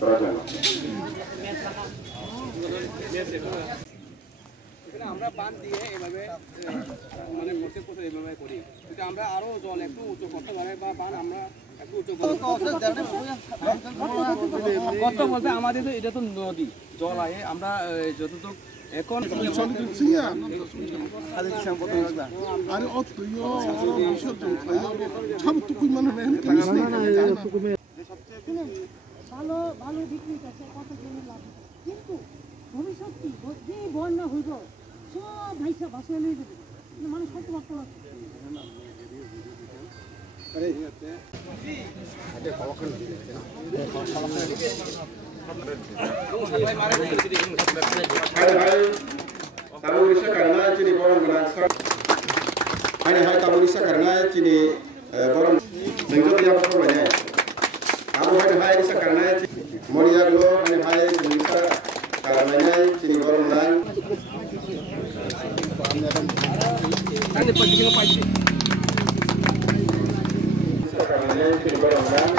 করা যায় না। আমরা বাঁধ দিয়ে এইভাবে মানে প্রত্যেক বছর এইভাবে করি, কিন্তু আমরা আরো জল একটু উঁচু করতে পারি বা বাঁধ আমরা একটু উঁচু করতে বলতে আমাদের তো এটা তো নদী জল আয়ে আমরা যতটুকু এখন ভালো ভালো বিক্রি করছে কত জমি লাভ, কিন্তু ভবিষ্যৎ কি যে বন্যা হইব সব ভাইসা ভাসিয়ে নিয়ে যাবে, মানুষ কত কষ্ট লাগছে। Kalau bisa karena cini borong gerak, hanya hai kalau bisa karena cini borong sengkut dia apa banyak. Kalau hai bisa karena moria dulu hanya hai bisa karena cini borong lain. ada pagi pagi. Bisa karena cini borong lain.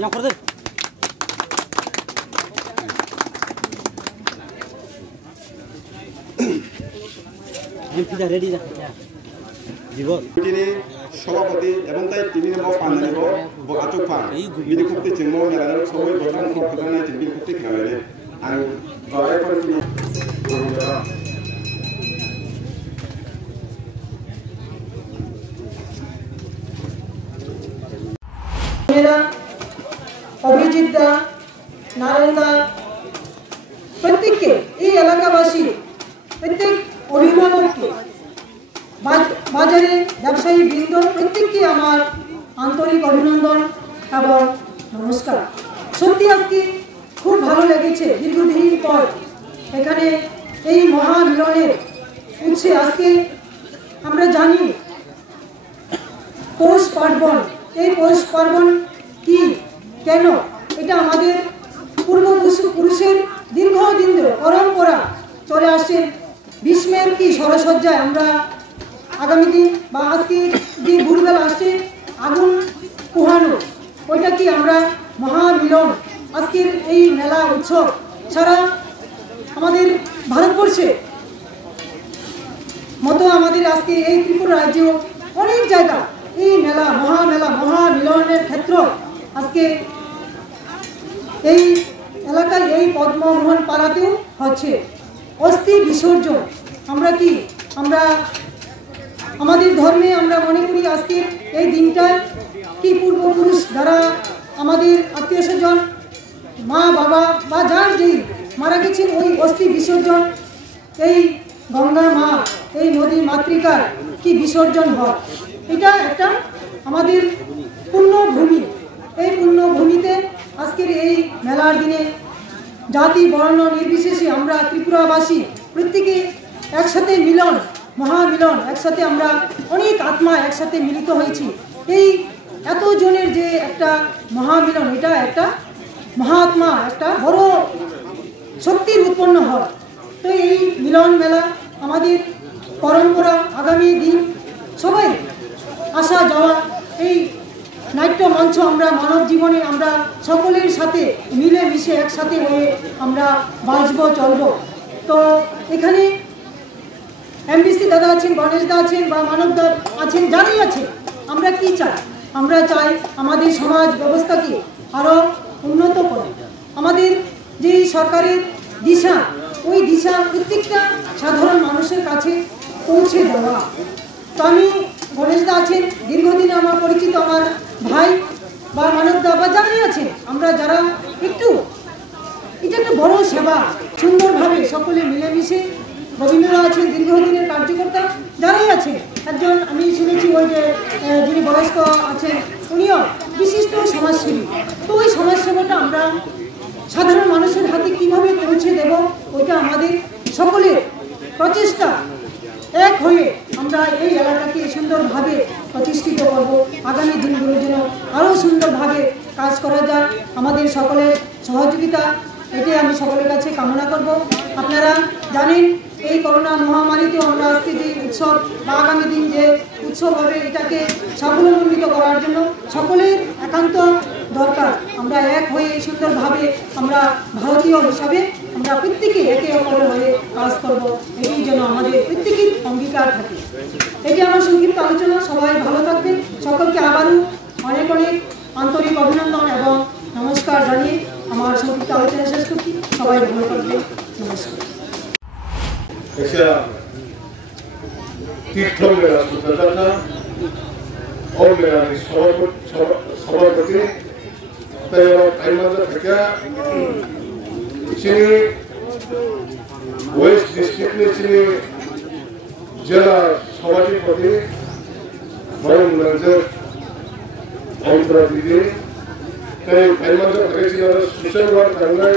Yang pertama. Ready তিনি সভাপতি এবং তাই তিনি নম্বর পান নিব বগাচক পান বিনি কুক্তি চিংম মেলার সবাই বর্তমান প্রধান আছে বিনি কুক্তি খেলালে আং জয় করে তিনি মেরা অভিজিৎ দা নারায়ণ দা প্রত্যেককে এই এলাকাবাসী প্রত্যেক অভিভাবককে বাজারে ব্যবসায়ী বৃন্দ প্রত্যেককে আমার আন্তরিক অভিনন্দন এবং নমস্কার। সত্যি আজকে খুব ভালো লেগেছে দীর্ঘদিন পর এখানে এই মহামিলনের উৎসে আজকে আমরা জানি পৌষ পার্বণ, এই পৌষ পার্বণ কি কেন এটা আমাদের পূর্বপুরুষের দীর্ঘদিন ধরে পরম্পরা চলে আসছে। গ্রীষ্মের কি সরসজ্জায় আমরা আগামী দিন বা আজকে যে ভোরবেলা আসছে আগুন পোহানো, ওইটা কি আমরা মহামিলন আজকের এই মেলা উৎসব ছাড়া আমাদের ভারতবর্ষে মতো আমাদের আজকে এই ত্রিপুরা রাজ্যেও অনেক জায়গা এই মেলা মহামিলনের ক্ষেত্র আজকে এই এলাকায় এই পদ্মমোহন পাড়াতেও হচ্ছে। অস্থি বিসর্জন আমরা কি আমরা আমাদের ধর্মে আমরা মনে করি আজকে এই দিনটায় কি পূর্বপুরুষ যারা আমাদের আত্মীয় স্বজন মা বাবা বা যার যেই মারা গেছেন ওই অস্থি বিসর্জন এই গঙ্গা মা এই নদী মাতৃকার কি বিসর্জন হয়, এটা একটা আমাদের পুণ্যভূমি। এই পুণ্যভূমিতে আজকের এই মেলার দিনে জাতি বর্ণ নির্বিশেষে আমরা ত্রিপুরাবাসী প্রত্যেকে একসাথে মিলন মহামিলন, একসাথে আমরা অনেক আত্মা একসাথে মিলিত হয়েছি। এই এতজনের যে একটা মহামিলন, এটা একটা মহাত্মা একটা বড় শক্তির উৎপন্ন হয়। তো এই মিলন মেলা আমাদের পরম্পরা, আগামী দিন সবাই আসা যাওয়া এই নাট্য মঞ্চ আমরা মানব জীবনে আমরা সকলের সাথে মিলে মিশে একসাথে হয়ে আমরা বাঁচব চলব। তো এখানে এমবিসি দাদা আছেন, গণেশ দা আছেন বা মানব দা আছেন, যারাই আছে আমরা কি চাই, আমরা চাই আমাদের সমাজ ব্যবস্থাকে আরও উন্নত করে আমাদের যে সরকারের দিশা ওই দিশা প্রত্যেকটা সাধারণ মানুষের কাছে পৌঁছে দেওয়া। তো আমি গণেশ দা আছেন দীর্ঘদিনে আমার পরিচিত আমার ভাই বা মানব দা বা যারাই আছে আমরা যারা একটু এটা একটা বড় সেবা সুন্দরভাবে সকলে মিলেমিশে রবীন্দ্র আছেন দীর্ঘদিনের কার্যকর্তা যারাই আছে, একজন আমি শুনেছি ওই যে যিনি বয়স্ক আছেন উনিও বিশিষ্ট সমাজসেবী। তো ওই সমাজসেবাটা আমরা সাধারণ মানুষের হাতে কীভাবে পৌঁছে দেব ওইটা আমাদের সকলের প্রচেষ্টা এক হয়ে আমরা এই এলাকাকে সুন্দরভাবে প্রতিষ্ঠিত করব। আগামী দিনগুলোর জন্য আরও সুন্দরভাবে কাজ করা যায়, আমাদের সকলের সহযোগিতা এটাই আমি সকলের কাছে কামনা করব। আপনারা জানেন এই করোনা মহামারীতেও আমরা আজকে যে উৎসব বা আগামী দিন যে উৎসবভাবে এটাকে সাফল্যমণ্ডিত করার জন্য সকলের একান্ত দরকার। আমরা এক হয়ে সুন্দরভাবে আমরা ভারতীয় হিসাবে আমরা প্রত্যেকে একে অপরের হয়ে কাজ করব, এটি যেন আমাদের প্রত্যেকের অঙ্গীকার থাকে। এটি আমার সংক্ষিপ্ত আলোচনা। সবাই ভালো থাকবেন। সকলকে আবারও অনেক অনেক আন্তরিক অভিনন্দন এবং নমস্কার জানিয়ে আমার সংক্ষিপ্ত আলোচনা শেষ করছি। সবাই ভালো থাকবেন। নমস্কার। তীর্থমেলা সুতাজাতা মেলানি সভাপতি থেকে চিনি ওয়েস্ট ডিস্ট্রিক্টের চিনি জেলা সভাপতি বরং অন্তরা দিদি তাই ফাইমাঞ্জা থেকে ছিল সোশ্যাল ওয়ার্ক করলে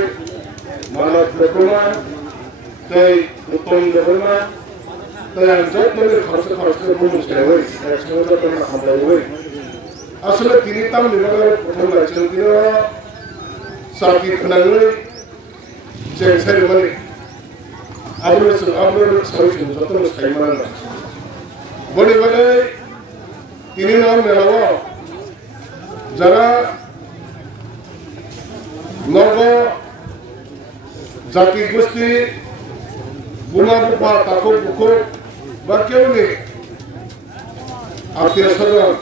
মানব প্রকমা তাই উত্তম দেবনা তাই যত্নের খরচ বুঝে আসলে তিনি তাম বিভাগের প্রথম লাগছেন তিনি সাকি খনাঙ্গি যে সেরেমনি আপনার সবাই যত্ন সাইমান বলে বলে তিনি নাম মেলাও যারা নব জাতি গোষ্ঠী বুমা বুফা তাকো বুকো বা কেউ নেই আত্মীয় স্বজন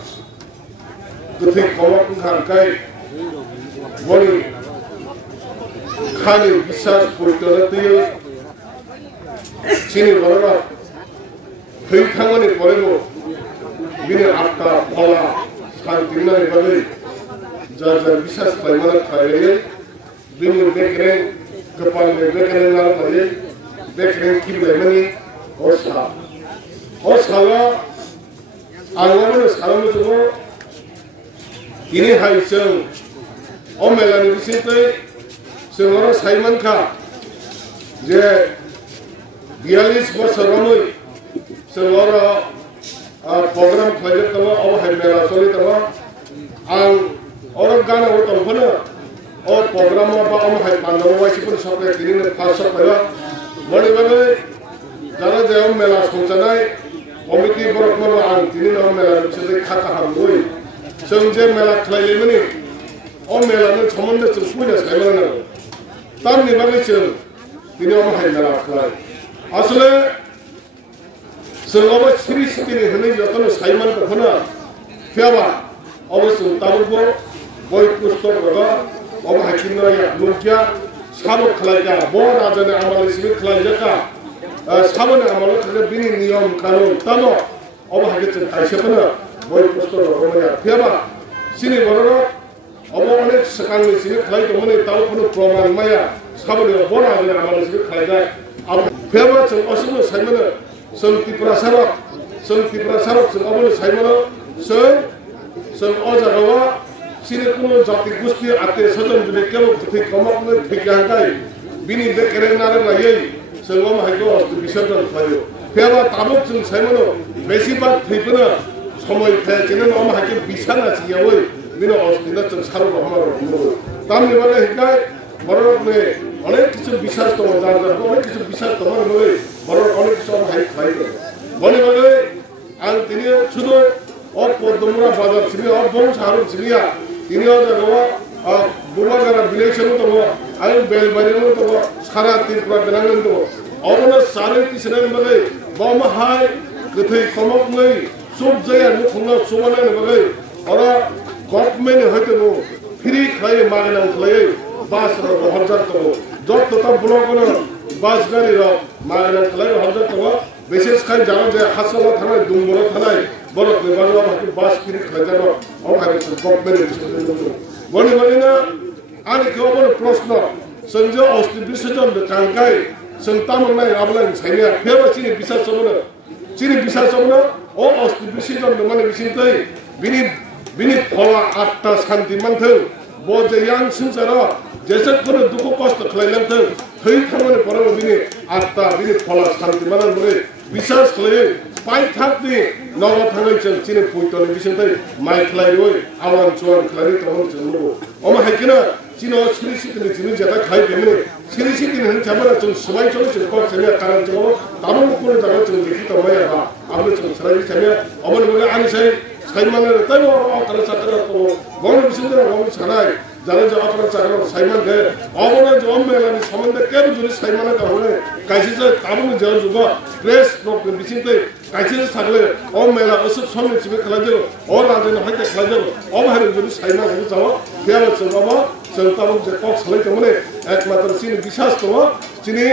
গোথै খবর খানকাই বলি খালি বিশ্বাস পরিচয় চিনি বড়রা ফেই থাঙ্গনি পরেও বিনে আটটা ফলা শান্তি নাই ভাবে যা যা বিশ্বাস খাইমানা খাইলে বিনি বেকরেন কপাল বেকরেন না খাইলে বেকরেন কি বেমনি অসালা আঙ্গনে সারানো জন্য ini hai seng omelani bisinte sengora saiman kha je 42 বছর রমই sengora program khajat tama aw hai mela soli tama ang orang gana o tamphana o program ma ba am hai pandaw wai sipun sabe kini ne phasa paya bani bani jara je mela sonjanai committee borok ma ang tini na mela bisinte khata hamoi 정제 메라 클라이면이 메라는 전문대 좀 수면에 살만하는 다른 이방에 좀 디네오마 하이메라 클라이 아슬레 성어버 시리시티니 흔히 여건은 사이만 거나 피아바 어버스 따르고 보이 쿠스토가 어버 하이키노야 루키아 사모 클라이가 뭐 나전에 아말리시미 클라이자가 사모네 아말로 그게 비니 니엄 카노 따노 어버 하이게 다시거나 বই পুস্তক রকমের ফেবা চিনি বড় of অনেক সেখানে চিনি খাই তো মনে তাও কোনো প্রমাণ মায়া সাবনে বড় আগে আমার চিনি খাই যায় আর ফেবা जों অসম সাইমনে जों ত্রিপুরা সারক जों অবনে সাইমনে जों অজাগাওয়া চিনি কোনো জাতি গোষ্ঠী আতে সজন যদি কেউ ঠিক কমকনে ঠিক গাঙ্গাই বিনি বেকেরে নারে লাগাই जों অম হাইতো বিসর্জন খাইও ফেবা তাবক जों সাইমনে বেশিরভাগ ঠিকনা সময় ফেচিনে নম হাকে বিছানা চিয়াওই বিনা অস্তিনা চ সারো রহমান তামনি বলে হিকাই বড়রকমে অনেক কিছু বিশ্বাস তো জানা অনেক কিছু বিশ্বাস তোমার বলে বড় অনেক কিছু হাই খাই বলে বলে আর তিনি শুধু অপদমরা বাজার ছিল অবং সারো ছিলিয়া তিনি জানো বুমাগারা বিলেশন তো আই বেলবাড়িনো তো সারা ত্রিপুরা বেনাঙ্গন তো অবনা সারে কিসনেন বলে বম হাই গথৈ কমক নই সব জায়গায় মুখনা সমানে বলে ওরা গভর্নমেন্ট হয়তো ফ্রি খাই মাগনা খাই বাস হরজার তো যতটা ব্লক না বাস গাড়ি মাগনা খাই হরজার তো বিশেষ খাই জানা যে হাসলা থানায় দুমবরা থানায় বড় বিভাগ বাস ফ্রি খাই জানো ওখানে গভর্নমেন্ট বলে বলে না আর কেউ বড় প্রশ্ন সঞ্জ অস্তি বিসর্জন কাঙ্কাই সন্তামনাই আবলান ছাইয়া ফেবা চিনি বিশ্বাস সবনা চিনি বিশ্বাস সবনা ও অস্তি বিসর্জন মানে বিসিতই বিনি ফলা আত্মা শান্তি মানথों বজে ইয়াং সংসার যেসব করে দুঃখ কষ্ট খাইলামথों থৈ থামনে পরে বিনি আত্মা বিনি ফলা শান্তি মানান বলে বিশ্বাস খাই পাই থাকনি নব থাঙ্গাই जों চিনি পয়তনি বিসিতই মাই খাই ওই আওয়ান চোয়ান খাই তখন जों ওমা হাইকিনা চিনো সিরিসিতিনি চিনি যেটা খাই বেমনে সিরিসিতিনি হন জামানা जों সবাই চলে जों কত সেলিয়া কারণ जों তাবো কোন জায়গা जों দেখি তো মায়া 아무리 좀 사람이 되면 어머니 보게 아니 사이만을 따로 어떤 사람들 또 뭐는 무슨 데로 뭐는 사나이 자는 저 어떤 사람으로 사이만 돼 어머니 저 엄매라니 서문대 깨부주니 사이만을 가오네 가시서 따보면 저주고 그래서 그 미친 때 가시서 사글에 엄매라 어서 손을 집에 갈라져 어라전에 할때 갈라져 어머니를 주니 사이만 가서 잡아 대화를 써봐 저따보면 꼭 살기 때문에 একমাত্র চিনি বিশ্বাস তো চিনি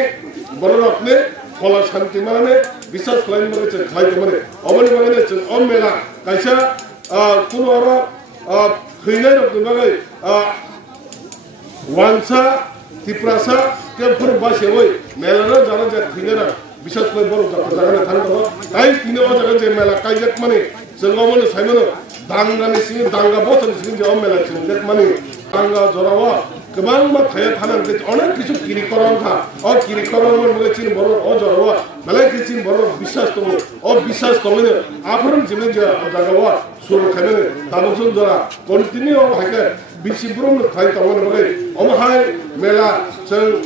বড় রকমে ফলা শান্তি মানে বিশ্বাস খাই মানে খাইতে মানে অমনি মানে অমেলা কাইসা কোনো আরো হইনাই রকম বাগাই ওয়ানসা তিপ্রাসা কেমপুর বাসে ওই মেলানো যারা যা হইনারা বিশ্বাস করে বড় জায়গায় থাকতো তাই তিনি ও জায়গায় যে মেলা কাইজাক মানে জঙ্গমনে সাইমনো দাঙ্গানি সিং দাঙ্গা বতন সিং যে অমেলা সিং দেখ মানে দাঙ্গা জরাওয়া 그만 막 가야 하는데 어느 기술 길이 거란가 길이 거란을 뭐지 뭐로 저러와 말라이키 진 뭐로 비싸스도 비싸스도면 앞으로 지면 저 자가와 수로 가면 다복선더라 컨티뉴어 하게 미시브롬을 가야 타고는 거기 어머하이 메라 전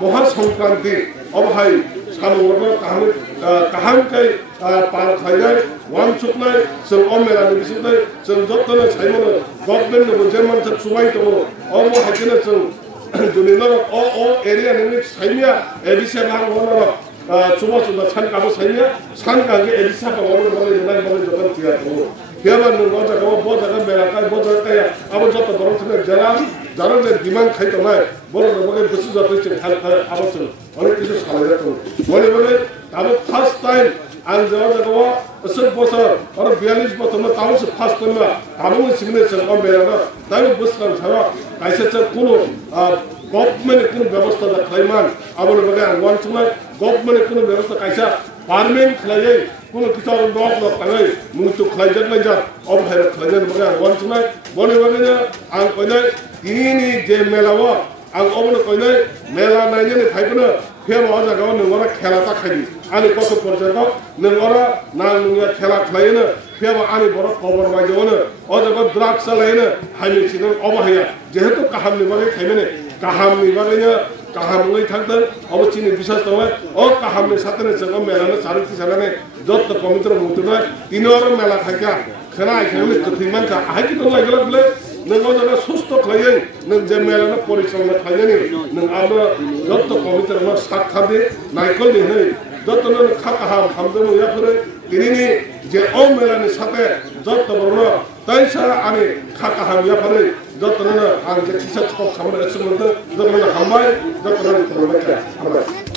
모하 সংক্রান্তি 어머하이 사모가 가함까지 পারখাইনাই ওয়ান সুকনাই जों অমেলানি বিসিতে जों যতনে সাইমনে গভর্নমেন্ট বজে মানতে সুমাই তো অম হাইকেনে जों দুনিন ও এরিয়া নিমি সাইমিয়া এবিসা ভাগ হলো সুমা সুদা 산가고 সাইমিয়া 산가게 এবিসা পাওয়ার বলে নাই বলে যখন দিয়া তো কেবল নজাগো বজাগা মেলাকাই বজাগায়া আবার যত বড় থেকে যারা যে বিমান খাইতো না বড় বড় বসে যত আবার অনেক কিছু সামনে যেত বলে তারপর ফার্স্ট টাইম আন যাওয়া যাওয়া 80 বছর আর 42 বছর না তাও ফার্স্ট টাইম না আবু সিগনেচার কম বেরানো তাই বুঝলাম ছাড়া কাইসে কোনো গভর্নমেন্ট কোনো ব্যবস্থা খাইমান আবার বলে ওয়ান সময় গভর্নমেন্ট কোনো ব্যবস্থা কাইসা পার্মানেন্ট খাইয়ে কোনো কিছু নক তাই মুক্ত খাইজাক লাইজা অবহাইরা খাইজাক বলে ওয়ান সময় বলে আং কইনাই তিনি যে মেলাও আং অবনে কইনাই মেলা নাইনে ফাইবনো ফের অজাগাও নংরা খেলা তা খাইনি আনি কত পর্যন্ত নংরা না নংয়া খেলা খাইনো ফের আনি বড় খবর বাইজোনো অজাগা ড্রাগস চালাইনো হাইমি সিন অবহাইয়া যেহেতু কাহামনি বাগে খাইমেনে কাহামনি বাগেনো কাহামই থাকতেন অবচিনি বিশ্বাস তো কাহামনি সাথে जों মেলানো সারিতি সারানে যত পবিত্র মুক্ত নয় তিনর মেলা থাকা খেলা এখানে কঠিমান কা আইকি তো লাগলা বলে नों जाना सुस्थ खाइए नों जे मेलाना परिश्रम खाइए नों आरो যত পবিত্র मा सात खादे नाइकल ने যত नों खाहा खामदो या करे तिनिनि जे ओ मेलानि साथे যত बरो ताइसा आनि खाहा या करे যত नों आं जे किसा चक खामनो एसे मोनदो যত नों हामबाय যত नों खामबाय